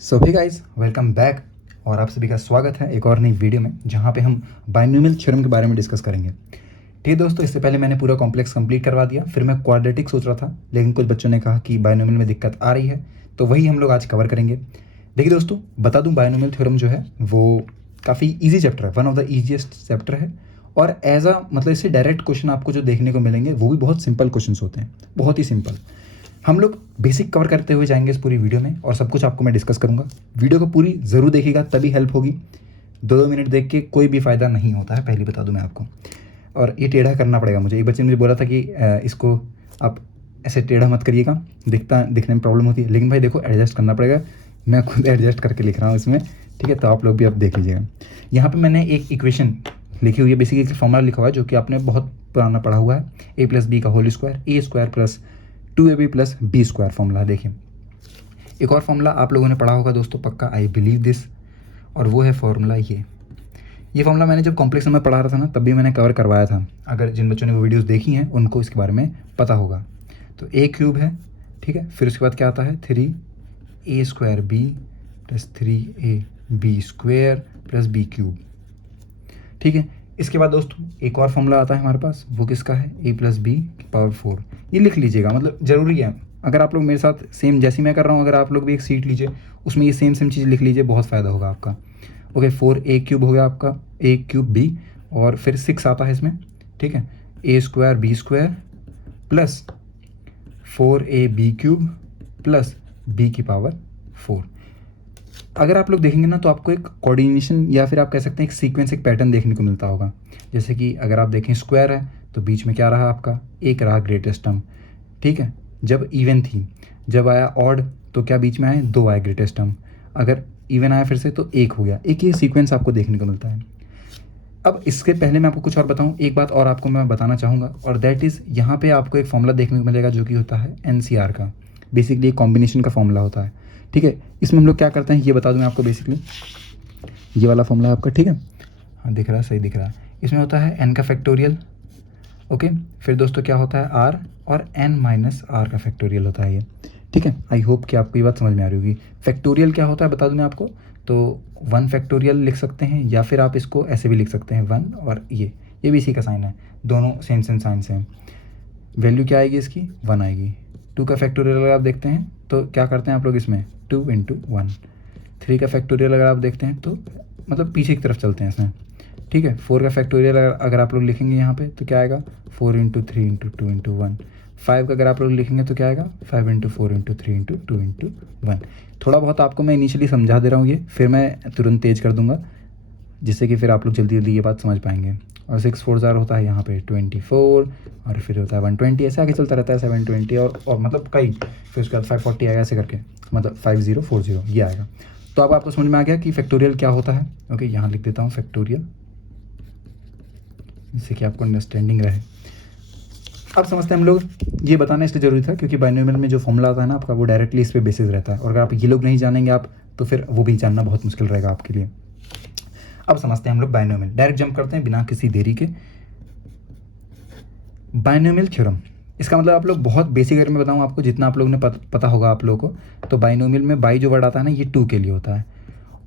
सो hey guys, welcome back. और आप सभी का स्वागत है एक और नई वीडियो में जहाँ पे हम बाइनोमियल थ्योरम के बारे में डिस्कस करेंगे। ठीक है दोस्तों, इससे पहले मैंने पूरा कॉम्प्लेक्स कंप्लीट करवा दिया, फिर मैं क्वाड्रेटिक सोच रहा था, लेकिन कुछ बच्चों ने कहा कि बाइनोमियल में दिक्कत आ रही है, तो वही हम लोग आज कवर करेंगे। देखिए दोस्तों, बता दूँ बाइनोमियल थ्योरम जो है वो काफ़ी ईजी चैप्टर है, one of the easiest chapter है। और एज अ मतलब इससे डायरेक्ट क्वेश्चन आपको जो देखने को मिलेंगे वो भी बहुत सिंपल क्वेश्चन होते हैं, बहुत ही सिंपल। हम लोग बेसिक कवर करते हुए जाएंगे इस पूरी वीडियो में और सब कुछ आपको मैं डिस्कस करूंगा। वीडियो को पूरी ज़रूर देखिएगा, तभी हेल्प होगी। 2-2 मिनट देख के कोई भी फ़ायदा नहीं होता है, पहले बता दूं मैं आपको। और ये टेढ़ा करना पड़ेगा मुझे। एक बच्चे ने मुझे बोला था कि इसको आप ऐसे टेढ़ा मत करिएगा, दिखने में प्रॉब्लम होती है। लेकिन भाई देखो, एडजस्ट करना पड़ेगा, मैं खुद एडजस्ट करके लिख रहा हूँ इसमें। ठीक है, तो आप लोग भी अब देख लीजिएगा। यहाँ पर मैंने एक इक्वेशन लिखी हुई है, बेसिकली एक फॉर्मूला लिखा हुआ है जो कि आपने बहुत पुराना पढ़ा हुआ है। a+b का whole square, a square plus 2ab plus B square formula. देखिए, एक और फॉर्मूला आप लोगों ने पढ़ा होगा दोस्तों पक्का, आई बिलीव दिस, और वो है फॉर्मूला ये फॉर्मूला मैंने जब कॉम्प्लेक्स में पढ़ा रहा था ना, तब भी मैंने कवर करवाया था। अगर जिन बच्चों ने वो वीडियोस देखी हैं उनको इसके बारे में पता होगा। तो a क्यूब है, ठीक है, फिर उसके बाद क्या आता है 3a square B plus 3ab square plus B cube. ठीक है, इसके बाद दोस्तों एक और फॉर्मूला आता है हमारे पास, वो किसका है, a+b⁴। ये लिख लीजिएगा, मतलब ज़रूरी है। अगर आप लोग मेरे साथ सेम जैसी मैं कर रहा हूँ, अगर आप लोग भी एक सीट लीजिए, उसमें ये सेम चीज़ लिख लीजिए, बहुत फ़ायदा होगा आपका। ओके, 4a³ हो गया आपका, a³ और फिर 6 आता है इसमें, ठीक है, a square B square plus 4ab³ plus b⁴। अगर आप लोग देखेंगे ना तो आपको एक कोऑर्डिनेशन या फिर आप कह सकते हैं एक सीक्वेंस, एक पैटर्न देखने को मिलता होगा। जैसे कि अगर आप देखें स्क्वायर है तो बीच में क्या रहा आपका, एक रहा ग्रेटेस्ट टर्म, ठीक है, जब इवन थी। जब आया ऑड तो क्या बीच में आए, 2 आए ग्रेटेस्ट टर्म। अगर इवन आया फिर से तो 1 हो गया। एक ये सीक्वेंस आपको देखने को मिलता है। अब इसके पहले मैं आपको कुछ और बताऊं, एक बात और आपको मैं बताना चाहूँगा, और दैट इज़ यहाँ पे आपको एक फॉर्मूला देखने को मिलेगा जो कि होता है NCR का। बेसिकली एक कॉम्बिनेशन का फॉर्मूला होता है, ठीक है। इसमें हम लोग क्या करते हैं ये बता दूं मैं आपको। बेसिकली ये वाला फॉर्मूला आपका, ठीक है, हाँ दिख रहा है, सही दिख रहा है। इसमें होता है n का फैक्टोरियल, ओके, फिर दोस्तों क्या होता है r, और n-r का फैक्टोरियल होता है ये, ठीक है। आई होप कि आपको ये बात समझ में आ रही होगी। फैक्टोरियल क्या होता है बता दूं मैं आपको, तो 1 फैक्टोरियल लिख सकते हैं, या फिर आप इसको ऐसे भी लिख सकते हैं 1, और ये भी इसी का साइन है, दोनों सेम साइन से हैं। वैल्यू क्या आएगी इसकी, 1 आएगी। 2 का फैक्टोरियल अगर आप देखते हैं तो क्या करते हैं आप लोग इसमें, 2 × 1। 3 का फैक्टोरियल अगर आप देखते हैं तो मतलब पीछे की तरफ चलते हैं इसमें, ठीक है। 4 का फैक्टोरियल अगर आप लोग लिखेंगे यहाँ पे तो क्या आएगा, 4 × 3 × 2 × 1। 5 का अगर आप लोग लिखेंगे तो क्या आएगा, 5 × 4 × 3 × 2 × 1। थोड़ा बहुत आपको मैं इनिशियली समझा दे रहा हूँ, ये फिर मैं तुरंत तेज कर दूंगा, जिससे कि फिर आप लोग जल्दी जल्दी ये बात समझ पाएंगे। और 6 4 ज़ार होता है यहाँ पे 24, और फिर होता है 120, ऐसे आगे चलता रहता है 720, और मतलब कई, फिर उसके बाद 540 आएगा ऐसे करके, मतलब 5040 ये आएगा। तो अब आपको समझ में आ गया कि फैक्टोरियल क्या होता है। ओके, यहाँ लिख देता हूँ फैक्टोरियल, जिससे कि आपको अंडरस्टैंडिंग रहे। अब समझते हैं हम लोग, ये बताना इसलिए जरूरी था क्योंकि बाइनोमियल में जो फॉर्मूला आता है ना आपका, वो डायरेक्टली इस पर बेसिस रहता है, और अगर आप ये लोग नहीं जानेंगे आप, तो फिर वो भी जानना बहुत मुश्किल रहेगा आपके लिए। अब समझते हैं हम लोग बाइनोमियल, डायरेक्ट जंप करते हैं बिना किसी देरी के। बाइनोमियल थ्योरम, इसका मतलब आप लोग बहुत बेसिक अगर मैं बताऊं आपको, जितना आप लोगों ने पता होगा आप लोगों को, तो बाइनोमियल में बाई जो वर्ड आता है ना, ये 2 के लिए होता है।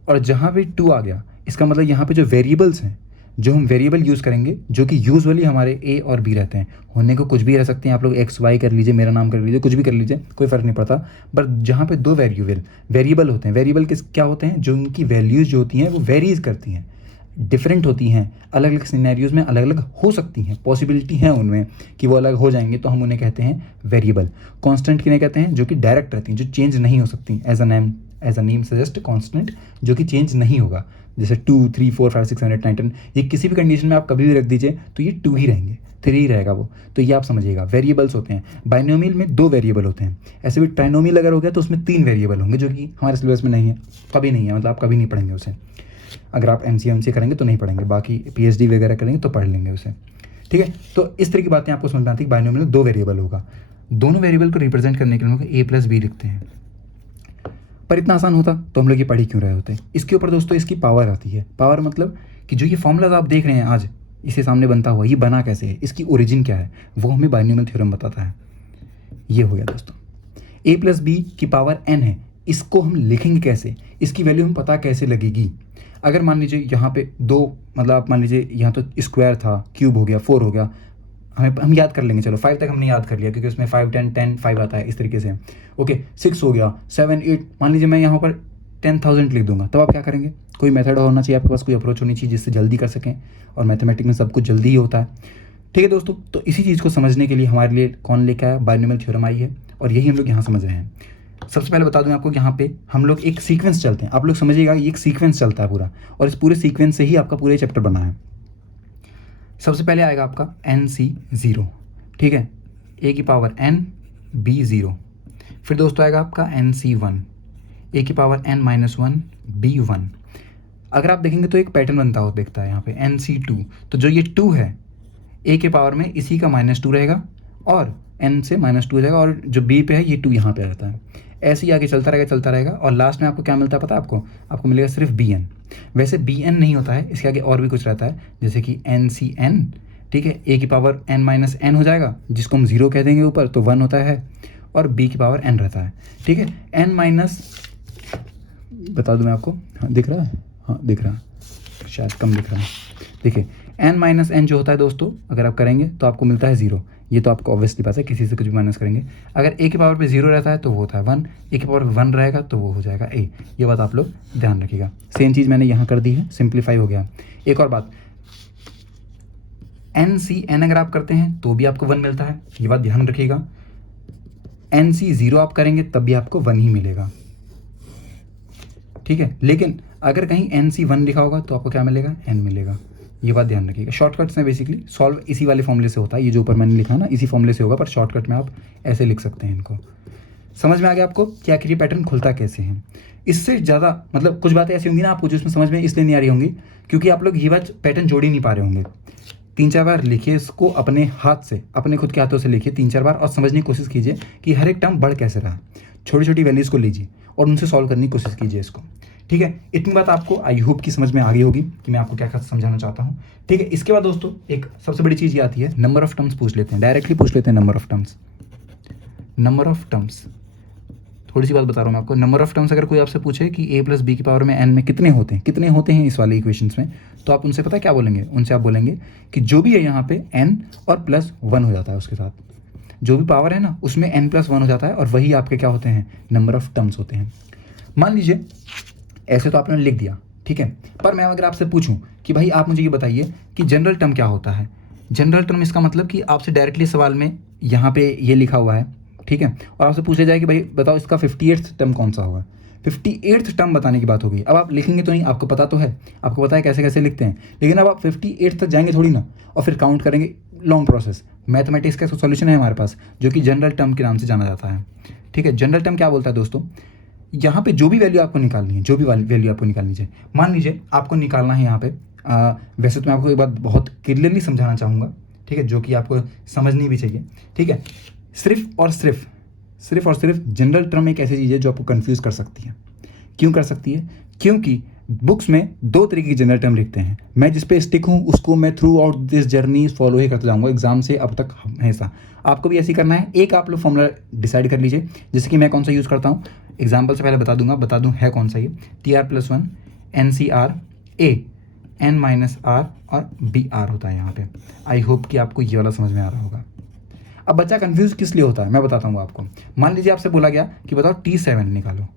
और जहाँ भी 2 आ गया, इसका मतलब यहाँ पे जो वेरिएबल्स हैं, जो हम वेरिएबल यूज़ करेंगे, जो कि यूजुअली हमारे ए और बी रहते हैं, होने को कुछ भी रह सकते हैं, आप लोग एक्स वाई कर लीजिए, मेरा नाम कर लीजिए, कुछ भी कर लीजिए, कोई फ़र्क नहीं पड़ता। बट जहाँ पे 2 वेरिएबल होते हैं, वेरिएबल क्या होते हैं, जो उनकी वैल्यूज़ जो होती हैं वो वेरीज करती हैं, डिफरेंट होती हैं, अलग अलग सिनेरियोज़ में अलग अलग हो सकती हैं, पॉसिबिलिटी है उनमें कि वो अलग हो जाएंगे, तो हम उन्हें कहते हैं वेरिएबल। कांस्टेंट किन्हें कहते हैं, जो कि डायरेक्ट रहती हैं, जो चेंज नहीं हो सकती, as a name suggest constant, जो कि चेंज नहीं होगा। जैसे 2 3 4 5 6 7 8 9 10, ये किसी भी कंडीशन में आप कभी भी रख दीजिए तो ये 2 ही रहेंगे, 3 ही रहेगा वो। तो ये आप समझिएगा, वेरिएबल्स होते हैं। बाइनोमियल में 2 वेरिएबल होते हैं। ऐसे भी ट्राइनोमियल अगर हो गया तो उसमें 3 वेरिएबल होंगे, जो कि हमारे सिलेबस में नहीं है, कभी नहीं है, मतलब आप कभी नहीं पढ़ेंगे उसे। अगर आप MCA करेंगे तो नहीं पढ़ेंगे, बाकी PhD वगैरह करेंगे तो पढ़ लेंगे उसे, ठीक है। तो इस तरह की बातें आपको समझ में आती है। बाइनोमियल में 2 वेरिएबल होगा, दोनों वेरिएबल को रिप्रेजेंट करने के लिए हम लोग a+b लिखते हैं। पर इतना आसान होता तो हम लोग ये पढ़ ही क्यों रहे होते। इसके ऊपर दोस्तों इसकी पावर आती है। पावर मतलब कि जो ये फॉर्मूलाज आप देख रहे हैं आज इसे सामने बनता हुआ, ये बना कैसे है, इसकी ओरिजिन क्या है, वो हमें बाइनोमियल थ्योरम बताता है। ये हो गया दोस्तों, a+b की पावर n है, इसको हम लिखेंगे कैसे, इसकी वैल्यू हम पता कैसे लगेगी। अगर मान लीजिए यहाँ पे दो, मतलब आप मान लीजिए यहाँ तो स्क्वायर था, क्यूब हो गया, 4 हो गया, हम याद कर लेंगे, चलो 5 तक हमने याद कर लिया क्योंकि उसमें 5 10 10 5 आता है इस तरीके से। ओके 6 हो गया, 7 8, मान लीजिए मैं यहाँ पर 10,000 लिख दूंगा, तब आप क्या करेंगे, कोई मेथड होना चाहिए आपके पास, कोई अप्रोच होनी चाहिए जिससे जल्दी कर सकें, और मैथमेटिक्स में सब कुछ जल्दी ही होता है। ठीक है दोस्तों, तो इसी चीज़ को समझने के लिए हमारे लिए कौन लेकर आया, बायनोमियल थ्योरम आई है, और यही हम लोग यहाँ समझ रहे हैं। सबसे पहले बता दूं आपको, यहाँ पे हम लोग एक सीक्वेंस चलते हैं, आप लोग समझिएगा ये एक सीक्वेंस चलता है पूरा, और इस पूरे सीक्वेंस से ही आपका पूरा चैप्टर बना है। सबसे पहले आएगा आपका NC0, ठीक है, a की पावर n b0। फिर दोस्तों आएगा आपका NC1, a की पावर n-1 b1। अगर आप देखेंगे तो एक पैटर्न बनता हो दिखता है यहाँ पे NC2, तो जो ये 2 है a के पावर में इसी का -2 रहेगा, और n से -2 हो जाएगा, और जो b पे है ये 2 यहाँ पे रहता है। ऐसे ही आगे चलता रहेगा, और लास्ट में आपको क्या मिलता है पता है आपको मिलेगा सिर्फ bn। वैसे bn नहीं होता है, इसके आगे और भी कुछ रहता है, जैसे कि NCn, ठीक है, a की पावर n-n हो जाएगा, जिसको हम 0 कह देंगे ऊपर, तो 1 होता है, और b की पावर n रहता है, ठीक है। n- बता दूं मैं आपको, हाँ दिख रहा है, हाँ दिख रहा है, शायद कम दिख रहा है, देखिए n-n जो होता है दोस्तों, अगर आप करेंगे तो आपको मिलता है 0। ये तो आपको ऑब्वियसली पता है, किसी से कुछ भी माइनस करेंगे, अगर a की पावर पे 0 रहता है तो वो होता है 1, a की पावर पे 1 रहेगा तो वो हो जाएगा a। ये बात आप लोग ध्यान रखिएगा। सेम चीज़ मैंने यहाँ कर दी है, सिंप्लीफाई हो गया। एक और बात, NCn अगर आप करते हैं तो भी आपको 1 मिलता है, ये बात ध्यान रखिएगा। NC0 आप करेंगे तब भी आपको 1 ही मिलेगा, ठीक है। लेकिन अगर कहीं NC1 लिखा होगा तो आपको क्या मिलेगा, n मिलेगा, ये बात ध्यान रखिएगा। शॉर्टकट्स में बेसिकली सॉल्व इसी वाले फॉर्मूले से होता है, ये जो ऊपर मैंने लिखा है ना, इसी फॉर्मूले से होगा, पर शॉर्टकट में आप ऐसे लिख सकते हैं इनको। समझ में आ गया आपको कि आखिर ये पैटर्न खुलता कैसे है। इससे ज़्यादा मतलब कुछ बातें ऐसी होंगी ना आपको जिसमें समझ में इसलिए नहीं आ रही होंगी क्योंकि आप लोग ये बात पैटर्न जोड़ ही नहीं पा रहे होंगे। 3-4 बार लिखिए इसको अपने हाथ से, अपने खुद के हाथों से लिखिए 3-4 बार, और समझने की कोशिश कीजिए कि हर एक टर्म बढ़ कैसे रहा। छोटी छोटी वैल्यूज़ को लीजिए और उनसे सॉल्व करने की कोशिश कीजिए इसको, ठीक है। इतनी बात आपको आई होप की समझ में आ गई होगी कि मैं आपको क्या क्या समझाना चाहता हूँ, ठीक है। इसके बाद दोस्तों एक सबसे बड़ी चीज़ ये आती है, नंबर ऑफ टर्म्स पूछ लेते हैं, डायरेक्टली पूछ लेते हैं number of terms. Number of terms, थोड़ी सी बात बता रहा हूँ मैं आपको। नंबर ऑफ टर्म्स अगर कोई आपसे पूछे कि a + b की पावर में n में कितने होते हैं इस वाले इक्वेशंस में, तो आप उनसे पता है क्या बोलेंगे, उनसे आप बोलेंगे कि जो भी है यहाँ पे n और +1 हो जाता है, उसके साथ जो भी पावर है ना उसमें n+1 हो जाता है, और वही आपके क्या होते हैं, नंबर ऑफ टर्म्स होते हैं। मान लीजिए ऐसे तो आपने लिख दिया, ठीक है, पर मैं अगर आपसे पूछूं कि भाई आप मुझे ये बताइए कि जनरल टर्म क्या होता है। जनरल टर्म इसका मतलब कि आपसे डायरेक्टली सवाल में यहाँ पे ये लिखा हुआ है, ठीक है, और आपसे पूछा जाए कि भाई बताओ इसका 58th टर्म कौन सा होगा। 58th टर्म बताने की बात होगी। अब आप लिखेंगे तो नहीं, आपको पता तो है, आपको पता है कैसे कैसे लिखते हैं, लेकिन अब आप 58 तक जाएंगे थोड़ी ना, और फिर काउंट करेंगे, लॉन्ग प्रोसेस। मैथमेटिक्स का सॉल्यूशन है हमारे पास जो कि जनरल टर्म के नाम से जाना जाता है, ठीक है। जनरल टर्म क्या बोलता है दोस्तों, यहाँ पे जो भी वैल्यू आपको निकालनी है, जो भी वैल्यू आपको निकालनी चाहिए, मान लीजिए आपको निकालना है यहाँ पे, वैसे तो मैं आपको एक बात बहुत क्लियरली समझाना चाहूँगा, ठीक है, जो कि आपको समझनी भी चाहिए, ठीक है। सिर्फ और सिर्फ जनरल टर्म एक ऐसी चीज़ है जो आपको कंफ्यूज कर सकती है। क्यों कर सकती है, क्योंकि बुक्स में 2 तरीके की जनरल टर्म लिखते हैं। मैं जिस पे स्टिक हूँ उसको मैं throughout this journey follow ही करता जाऊँगा, एग्जाम से अब तक हमेशा। आपको भी ऐसे करना है। एक आप लोग फॉर्मूला डिसाइड कर लीजिए, जैसे कि मैं कौन सा यूज़ करता हूँ, एग्जाम्पल से पहले बता दूँ है कौन सा ये, TR+1 NCR A n-r और BR होता है यहाँ पे। आई होप कि आपको ये वाला समझ में आ रहा होगा। अब बच्चा कंफ्यूज किस लिए होता है मैं बताता हूँ आपको। मान लीजिए आपसे बोला गया कि बताओ T7 निकालो,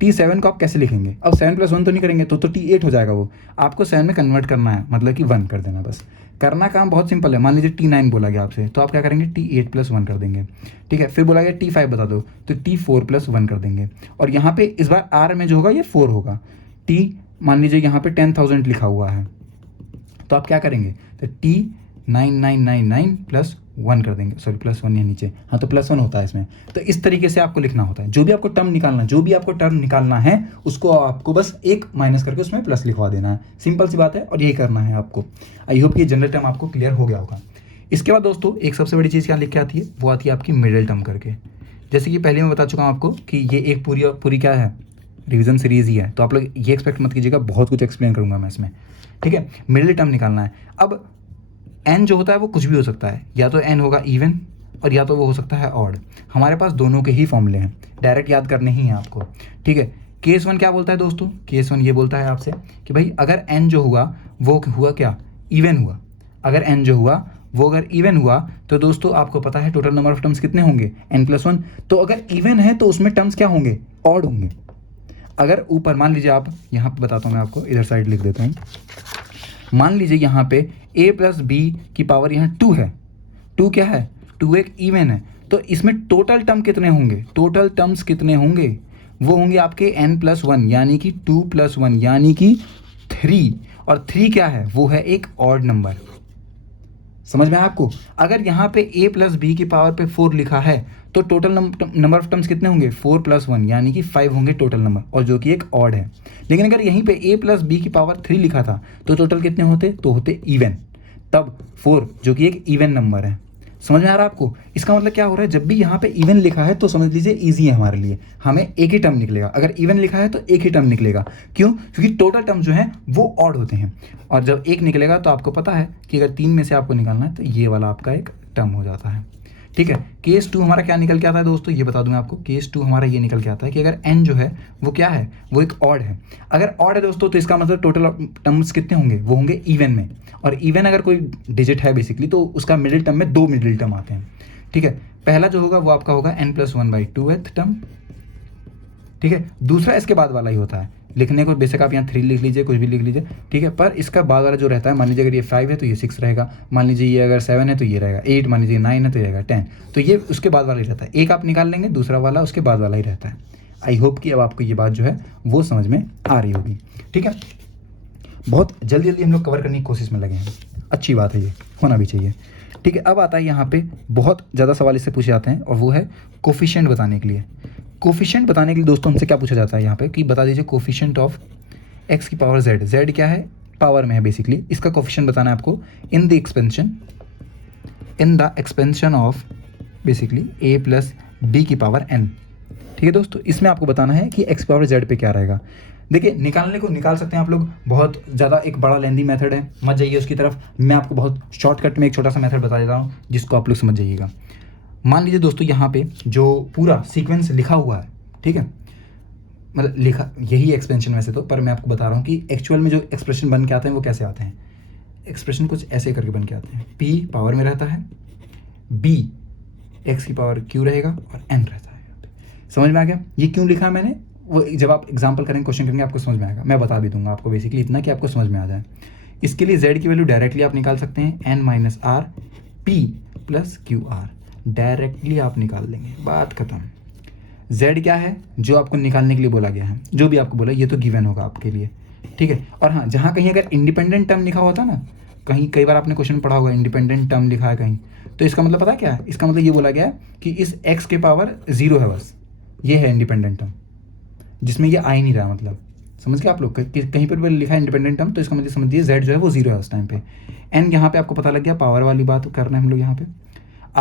T7 को आप कैसे लिखेंगे। अब 7+1 तो नहीं करेंगे तो T8 हो जाएगा, वो आपको 7 में कन्वर्ट करना है, मतलब कि 1 कर देना बस। करना काम बहुत सिंपल है। मान लीजिए T9 बोला गया आपसे, तो आप क्या करेंगे, T8+1 कर देंगे, ठीक है। फिर बोला गया T5 बता दो, तो T4+1 कर देंगे, और यहाँ पे इस बार R में जो होगा ये 4 होगा। T मान लीजिए यहाँ पे 10,000 लिखा हुआ है, तो आप क्या करेंगे, तो T9999+1 कर देंगे, सॉरी +1 यहाँ नीचे, हाँ तो +1 होता है इसमें। तो इस तरीके से आपको लिखना होता है। जो भी आपको टर्म निकालना है उसको आपको बस एक माइनस करके उसमें प्लस लिखवा देना है। सिंपल सी बात है, और यही करना है आपको। आई होप कि जनरल टर्म आपको क्लियर हो गया होगा। इसके बाद दोस्तों एक सबसे बड़ी चीज़ क्या लिख के आती है, वो आती है आपकी मिडिल टर्म करके। जैसे कि पहले मैं बता चुका हूँ आपको कि ये एक पूरी क्या है, रिवीजन सीरीज ही है, तो आप लोग ये एक्सपेक्ट मत कीजिएगा बहुत कुछ एक्सप्लेन करूँगा मैं इसमें, ठीक है। मिडिल टर्म निकालना है। अब n जो होता है वो कुछ भी हो सकता है, या तो n होगा इवन, और या तो वो हो सकता है ऑड। हमारे पास दोनों के ही फॉर्मूले हैं, डायरेक्ट याद करने ही हैं आपको, ठीक है। केस वन क्या बोलता है दोस्तों, केस वन ये बोलता है आपसे कि भाई अगर n जो हुआ वो हुआ क्या, इवन हुआ। अगर n जो हुआ वो अगर इवन हुआ तो दोस्तों आपको पता है टोटल नंबर ऑफ टर्म्स कितने होंगे, n+1। तो अगर इवन है तो उसमें टर्म्स क्या होंगे, ऑड होंगे। अगर ऊपर मान लीजिए, आप यहाँ पे बताता हूँ मैं आपको, इधर साइड लिख देता हूँ। मान लीजिए यहाँ पे a + b की पावर यहाँ 2 है, 2 क्या है, 2 एक इवन है। तो इसमें टोटल टर्म कितने होंगे, टोटल टर्म्स कितने होंगे, वो होंगे आपके n+1 यानी कि 2 + 1 यानी कि 3। और 3 क्या है, वो है एक ऑड नंबर। समझ में आया आपको। अगर यहाँ पे a + b की पावर पे 4 लिखा है तो टोटल नंबर ऑफ टर्म्स कितने होंगे, 4 + 1 यानी कि 5 होंगे टोटल नंबर, और जो कि एक ऑड है। लेकिन अगर यहीं पे a + b की पावर 3 लिखा था तो टोटल कितने होते, तो होते इवन, तब 4 जो कि एक इवन नंबर है। समझ में आ रहा है आपको। इसका मतलब क्या हो रहा है, जब भी यहाँ पे इवन लिखा है तो समझ लीजिए इजी है हमारे लिए, हमें एक ही टर्म निकलेगा। अगर इवन लिखा है तो एक ही टर्म निकलेगा, क्यों, क्योंकि टोटल टर्म जो है वो ऑड होते हैं। और जब एक निकलेगा तो आपको पता है कि अगर 3 में से आपको निकालना है तो ये वाला आपका एक टर्म हो जाता है, ठीक है। केस 2 हमारा क्या निकल के आता है दोस्तों, ये बता दूं मैं आपको। केस 2 हमारा ये निकल के आता है कि अगर n जो है वो क्या है, वो एक ऑड है। अगर ऑड है दोस्तों तो इसका मतलब टोटल टर्म्स कितने होंगे, वो होंगे इवन में। और इवन अगर कोई डिजिट है बेसिकली तो उसका मिडिल टर्म में 2 मिडिल टर्म आते हैं, ठीक है। पहला जो होगा वो आपका होगा n+1/2th टर्म, ठीक है। दूसरा इसके बाद वाला ही होता है, लिखने को बेशक आप यहाँ 3 लिख लीजिए, कुछ भी लिख लीजिए, ठीक है। पर इसका बाद वाला जो रहता है, मान लीजिए अगर ये 5 है तो ये 6 रहेगा, मान लीजिए ये अगर 7 है तो ये रहेगा 8, मान लीजिए 9 है तो ये रहेगा 10। तो ये उसके बाद वाला ही रहता है, एक आप निकाल लेंगे, दूसरा वाला उसके बाद वाला ही रहता है। आई होप कि अब आपको ये बात जो है वो समझ में आ रही होगी, ठीक है। बहुत जल्दी जल्दी हम लोग कवर करने की कोशिश में लगे हैं, अच्छी बात है, ये होना भी चाहिए, ठीक है। अब आता है यहाँ पे बहुत ज़्यादा सवाल इससे पूछे जाते हैं, और वो है कोफिशिएंट बताने के लिए। कोफिशिएंट बताने के लिए दोस्तों हमसे क्या पूछा जाता है यहाँ पे कि बता दीजिए कोफिशिएंट ऑफ x की पावर z। z क्या है, पावर में है बेसिकली, इसका कोफिशिएंट बताना है आपको in the expansion of basically a + b की पावर n, ठीक है दोस्तों। इसमें आपको बताना है कि x की पावर z पे क्या रहेगा। देखिए निकालने को निकाल सकते हैं आप लोग, बहुत ज़्यादा एक बड़ा लेंदी मेथड है, मत जाइए उसकी तरफ। मैं आपको बहुत शॉर्टकट में एक छोटा सा मेथड बता देता हूँ जिसको आप लोग समझ जाइएगा। मान लीजिए दोस्तों यहाँ पे जो पूरा सीक्वेंस लिखा हुआ है, ठीक है, मतलब लिखा यही एक्सपेंशन वैसे तो, पर मैं आपको बता रहा हूँ कि एक्चुअल में जो एक्सप्रेशन बन के आते हैं वो कैसे आते हैं। एक्सप्रेशन कुछ ऐसे करके बन के आते हैं, p पावर में रहता है, b x की पावर q रहेगा और n रहता है यहाँ पे। समझ में आ गया, ये क्यों लिखा है मैंने, वो जब आप एग्जाम्पल करेंगे, क्वेश्चन करेंगे, आपको समझ में आएगा। मैं बता भी दूंगा आपको बेसिकली इतना कि आपको समझ में आ जाए। इसके लिए z की वैल्यू डायरेक्टली आप निकाल सकते हैं, n - r p + qr, directly आप निकाल लेंगे, बात खत्म। z क्या है जो आपको निकालने के लिए बोला गया है, जो भी आपको बोला ये तो गिवन होगा आपके लिए, ठीक है। और हाँ, जहाँ कहीं अगर इंडिपेंडेंट टर्म लिखा होता ना, कहीं कई बार आपने क्वेश्चन पढ़ा होगा इंडिपेंडेंट टर्म लिखा है कहीं, तो इसका मतलब पता क्या है, इसका मतलब ये बोला गया है कि इस x के पावर 0 है, बस ये है इंडिपेंडेंट टर्म, जिसमें ये आ ही नहीं रहा। मतलब समझ गए आप लोग, कहीं पर भी लिखा है इंडिपेंडेंट टर्म तो इसका मतलब समझिए z जो है वो 0 है उस टाइम पे। n यहाँ पे आपको पता लग गया, पावर वाली बात करना है हम लोग यहाँ पे।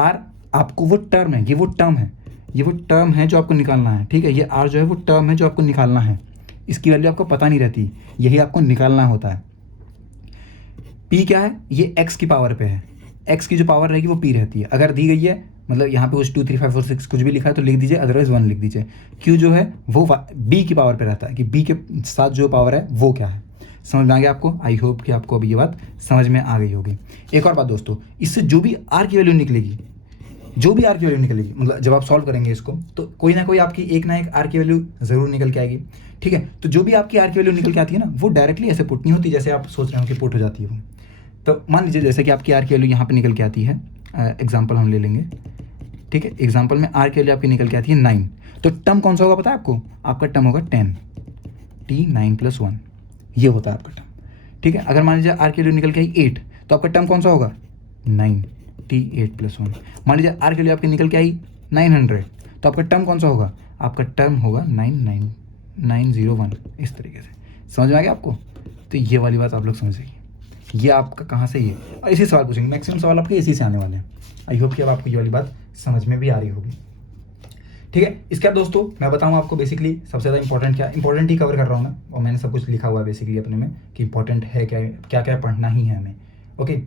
r आपको वो टर्म है, ये वो टर्म है, ये वो टर्म है जो आपको निकालना है, ठीक है। ये r जो है वो टर्म है जो आपको निकालना है, इसकी वैल्यू आपको पता नहीं रहती, यही आपको निकालना होता है। p क्या है, ये x की पावर पे है, x की जो पावर रहेगी वो p रहती है। अगर दी गई है, मतलब यहाँ पे कुछ 2 3 5 4 6 कुछ भी लिखा है तो लिख दीजिए, अदरवाइज 1 लिख दीजिए। q जो है वो b की पावर पे रहता है, कि b के साथ जो पावर है वो क्या है। समझ में आ गया आपको। आई होप कि आपको अभी ये बात समझ में आ गई होगी। एक और बात दोस्तों, इससे जो भी r की वैल्यू निकलेगी, जो भी r की वैल्यू निकलेगी, मतलब जब आप सॉल्व करेंगे इसको तो कोई ना कोई आपकी एक ना एक r की वैल्यू ज़रूर निकल के आएगी, ठीक है। तो जो भी आपकी r की वैल्यू निकल के आती है ना, वो डायरेक्टली ऐसे पुट नहीं होती जैसे आप सोच रहे हो कि पुट हो जाती है वो। तो मान लीजिए जैसे कि आपकी r की वैल्यू यहाँ पे निकल के आती है, एग्जाम्पल हम ले लेंगे, ठीक है। एग्जाम्पल में r की वैल्यू आपकी निकल के आती है 9, तो टर्म कौन सा होगा पता है आपको, आपका टर्म होगा 10, t 9 + 1, ये होता है आपका टर्म, ठीक है। अगर मान लीजिए r की वैल्यू निकल के आई 8, तो आपका टर्म कौन सा होगा 9, t 8 + 1। मान लीजिए r के लिए आपकी निकल के आई 900, तो आपका टर्म कौन सा होगा, आपका टर्म होगा 99901, इस तरीके से। समझ में आ गया आपको। तो ये वाली बात आप लोग समझ जाइए, ये आपका कहाँ से, ये और इसी सवाल पूछेंगे, मैक्सिमम सवाल आपके इसी से आने वाले हैं। आई होप कि अब आपको ये वाली बात समझ में भी आ रही होगी, ठीक है। इसके बाद दोस्तों मैं बताऊँ आपको बेसिकली सबसे ज़्यादा इंपॉर्टेंट क्या, इंपॉर्टेंट ही कवर कर रहा हूँ मैं, और मैंने सब कुछ लिखा हुआ है बेसिकली अपने में कि इंपॉर्टेंट है क्या क्या क्या पढ़ना ही है हमें, ओके।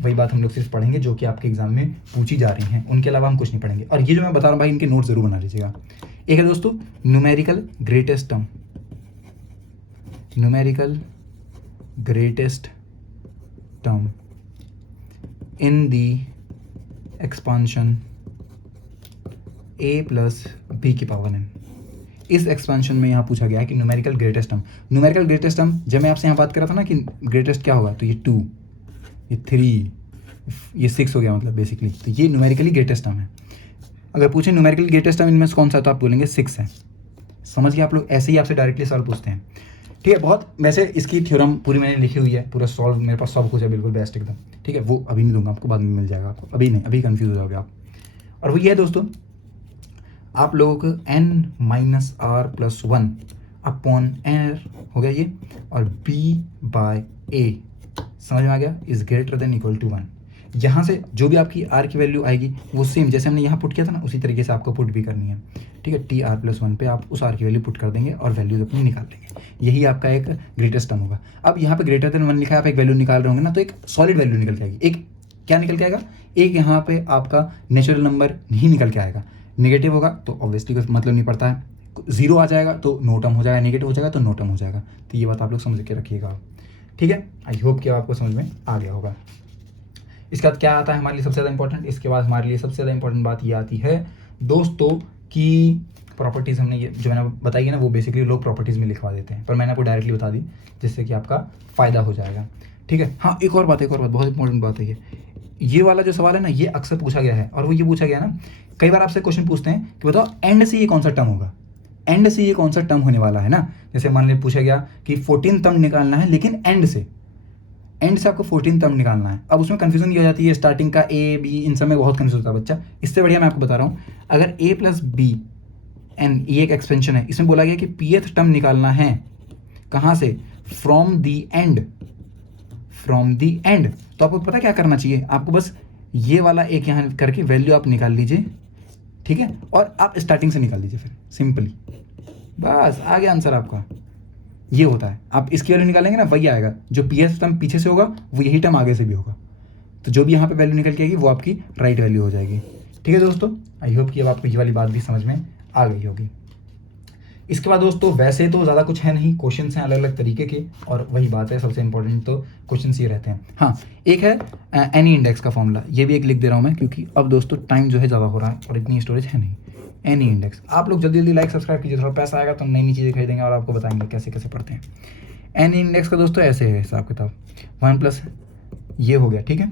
वही बात हम लोग सिर्फ पढ़ेंगे जो कि आपके एग्जाम में पूछी जा रही हैं, उनके अलावा हम कुछ नहीं पढ़ेंगे। और ये जो मैं बता रहा हूँ भाई, इनके नोट जरूर बना लीजिएगा। एक है दोस्तों numerical greatest term, numerical greatest term in the expansion a plus B की पावर n। इस एक्सपेंशन में यहाँ पूछा गया है कि numerical greatest term, numerical greatest term जब मैं आपसे यहाँ बात कर रहा था ना कि ग्रेटेस्ट क्या होगा, तो ये 2, ये 3, ये 6 हो गया मतलब बेसिकली, तो ये न्यूमेरिकली ग्रेटेस्ट टर्म है। अगर पूछे न्यूमेरिकली ग्रेटेस्ट टर्म इनमें से कौन सा, तो आप बोलेंगे 6 है। समझ गए आप लोग, ऐसे ही आपसे डायरेक्टली सवाल पूछते हैं। ठीक है, बहुत वैसे इसकी थ्योरम पूरी मैंने लिखी हुई है, पूरा सॉल्व मेरे पास सब कुछ है, बिल्कुल बेस्ट एकदम। ठीक है, वो अभी नहीं दूंगा आपको, बाद में मिल जाएगा आपको, अभी नहीं, अभी कन्फ्यूज हो जाओगे आप। और वो ये है दोस्तों, आप लोगों को n-r+1 अपॉन r हो गया ये, और b/a समझ में आ गया, is greater than equal to 1। यहाँ से जो भी आपकी r की वैल्यू आएगी वो सेम जैसे हमने यहाँ पुट किया था ना, उसी तरीके से आपको पुट भी करनी है। ठीक है, tr+1 पे आप उस r की वैल्यू पुट कर देंगे और वैल्यूज अपनी निकाल देंगे। यही आपका एक ग्रेटेस्ट टर्म होगा। अब यहाँ पे ग्रेटर देन 1 लिखा है, आप एक वैल्यू निकाल रहे होंगे ना, तो एक सॉलिड वैल्यू निकल के आएगी। एक क्या निकल के आएगा, एक यहाँ पे आपका नेचुरल नंबर ही निकल के आएगा। नेगेटिव होगा तो ऑब्वियसली कोई मतलब नहीं पड़ता है, 0 आ जाएगा तो नो टर्म हो जाएगा, नेगेटिव हो जाएगा तो नो टर्म हो जाएगा। तो ये बात आप लोग समझ के रखिएगा। ठीक है, आई होप कि आपको समझ में आ गया होगा। इसके बाद क्या आता है हमारे लिए सबसे ज़्यादा इंपॉर्टेंट, इसके बाद हमारे लिए सबसे ज़्यादा इंपॉर्टेंट बात ये आती है दोस्तों की प्रॉपर्टीज़। हमने ये जो मैंने बताई है ना, वो बेसिकली लोग प्रॉपर्टीज़ में लिखवा देते हैं, पर मैंने आपको डायरेक्टली बता दी जिससे कि आपका फ़ायदा हो जाएगा। ठीक है, हाँ एक और बात बहुत इंपॉर्टेंट बात है ये वाला जो सवाल है ना, ये अक्सर पूछा गया है। और वो ये पूछा गया ना, कई बार आपसे क्वेश्चन पूछते हैं कि बताओ एंड से ये कौन सा टर्म होगा, एंड से ये कौन सा टर्म होने वाला है ना। जैसे मान लीजिए पूछा गया कि 14 टर्म निकालना है, लेकिन एंड से आपको 14 टर्म निकालना है। अब उसमें कन्फ्यूजन ये हो जाती है, स्टार्टिंग का ए बी इन सब में बहुत कन्फ्यूज होता है बच्चा। इससे बढ़िया मैं आपको बता रहा हूँ, अगर a+b(n) ये एक एक्सपेंशन है, इसमें बोला गया कि pth टर्म निकालना है कहाँ से, फ्रॉम दी एंड, तो आपको पता क्या करना चाहिए, आपको बस ये वाला एक यहाँ करके वैल्यू आप निकाल लीजिए। ठीक है, और आप स्टार्टिंग से निकाल दीजिए फिर सिंपली, बस आ गया आंसर आपका। ये होता है, आप इसकी वैल्यू निकालेंगे ना, वही आएगा। जो pth टर्म पीछे से होगा वो यही टर्म आगे से भी होगा, तो जो भी यहाँ पे वैल्यू निकल के आएगी वो आपकी राइट वैल्यू हो जाएगी। ठीक है दोस्तों, आई होप कि अब आपको ये वाली बात भी समझ में आ गई होगी। इसके बाद दोस्तों वैसे तो ज़्यादा कुछ है नहीं, क्वेश्चंस हैं अलग अलग तरीके के, और वही बात है सबसे इंपॉर्टेंट तो क्वेश्चंस ये रहते हैं। हाँ, एक है एनी इंडेक्स का फॉर्मूला, ये भी एक लिख दे रहा हूँ मैं, क्योंकि अब दोस्तों टाइम जो है ज़्यादा हो रहा है और इतनी स्टोरेज है नहीं। एनी इंडेक्स आप लोग जल्दी जल्दी लाइक सब्सक्राइब कीजिए, थोड़ा पैसा आएगा तो नई नई चीज़ें खरीदेंगे और आपको बताएंगे कैसे कैसे पढ़ते हैं। एनी इंडेक्स का दोस्तों ऐसे है हिसाब किताब, 1+ ये हो गया, ठीक है,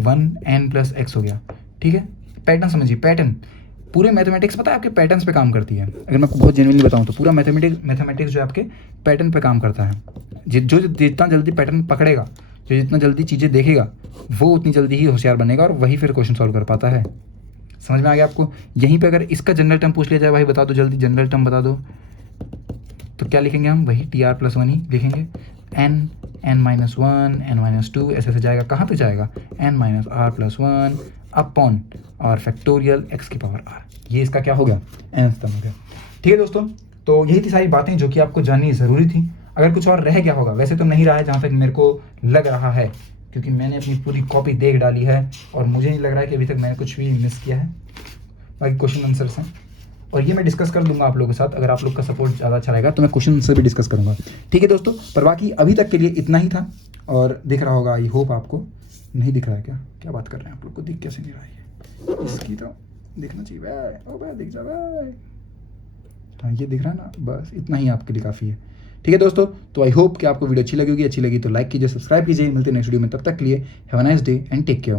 1n+x हो गया। ठीक है, पैटर्न समझिए, पैटर्न पूरे मैथमेटिक्स पता है आपके पैटर्न्स पे काम करती है। अगर मैं आपको बहुत जेन्युइनली बताऊं तो पूरा मैथमेटिक्स जो आपके पैटर्न पे काम करता है। जो जितना जल्दी पैटर्न पकड़ेगा, जो जितना जल्दी चीज़ें देखेगा, वो उतनी जल्दी ही होशियार बनेगा और वही फिर क्वेश्चन सॉल्व कर पाता है। समझ में आ गया आपको। यहीं पे अगर इसका जनरल टर्म पूछ लिया जाए, भाई बता दो जल्दी जनरल टर्म बता दो, तो क्या लिखेंगे हम, वही tr+1 ही लिखेंगे। n-1 n-2 ऐसे जाएगा, कहाँ पे जाएगा, n-r+1 अपॉन और फैक्टोरियल x की पावर r। ये इसका क्या हो गया, nth टर्म हो गया। ठीक है दोस्तों, तो यही थी सारी बातें जो कि आपको जाननी ज़रूरी थी। अगर कुछ और रह गया होगा, वैसे तो नहीं रहा है जहाँ तक मेरे को लग रहा है, क्योंकि मैंने अपनी पूरी कॉपी देख डाली है और मुझे नहीं लग रहा है कि अभी तक मैंने कुछ भी मिस किया है। बाकी क्वेश्चन आंसर्स हैं और ये मैं डिस्कस कर लूँगा आप लोगों के साथ। अगर आप लोग का सपोर्ट ज़्यादा अच्छा रहेगा तो मैं क्वेश्चन आंसर भी डिस्कस करूँगा। ठीक है दोस्तों, पर बाकी अभी तक के लिए इतना ही था और दिख रहा होगा, आई होप आपको नहीं दिख रहा है। क्या बात कर रहे हैं आप लोग को, दिख कैसे नहीं रहा है, इसकी तो दिखना चाहिए भाई, ओ भाई दिख जा भाई, हाँ ये दिख रहा है ना, बस इतना ही आपके लिए काफ़ी है। ठीक है दोस्तों, तो आई होप कि आपको वीडियो अच्छी लगी होगी। अच्छी लगी तो लाइक कीजिए, सब्सक्राइब कीजिए। मिलते हैं नेक्स्ट वीडियो में, तब तक के लिए have a nice day and take care.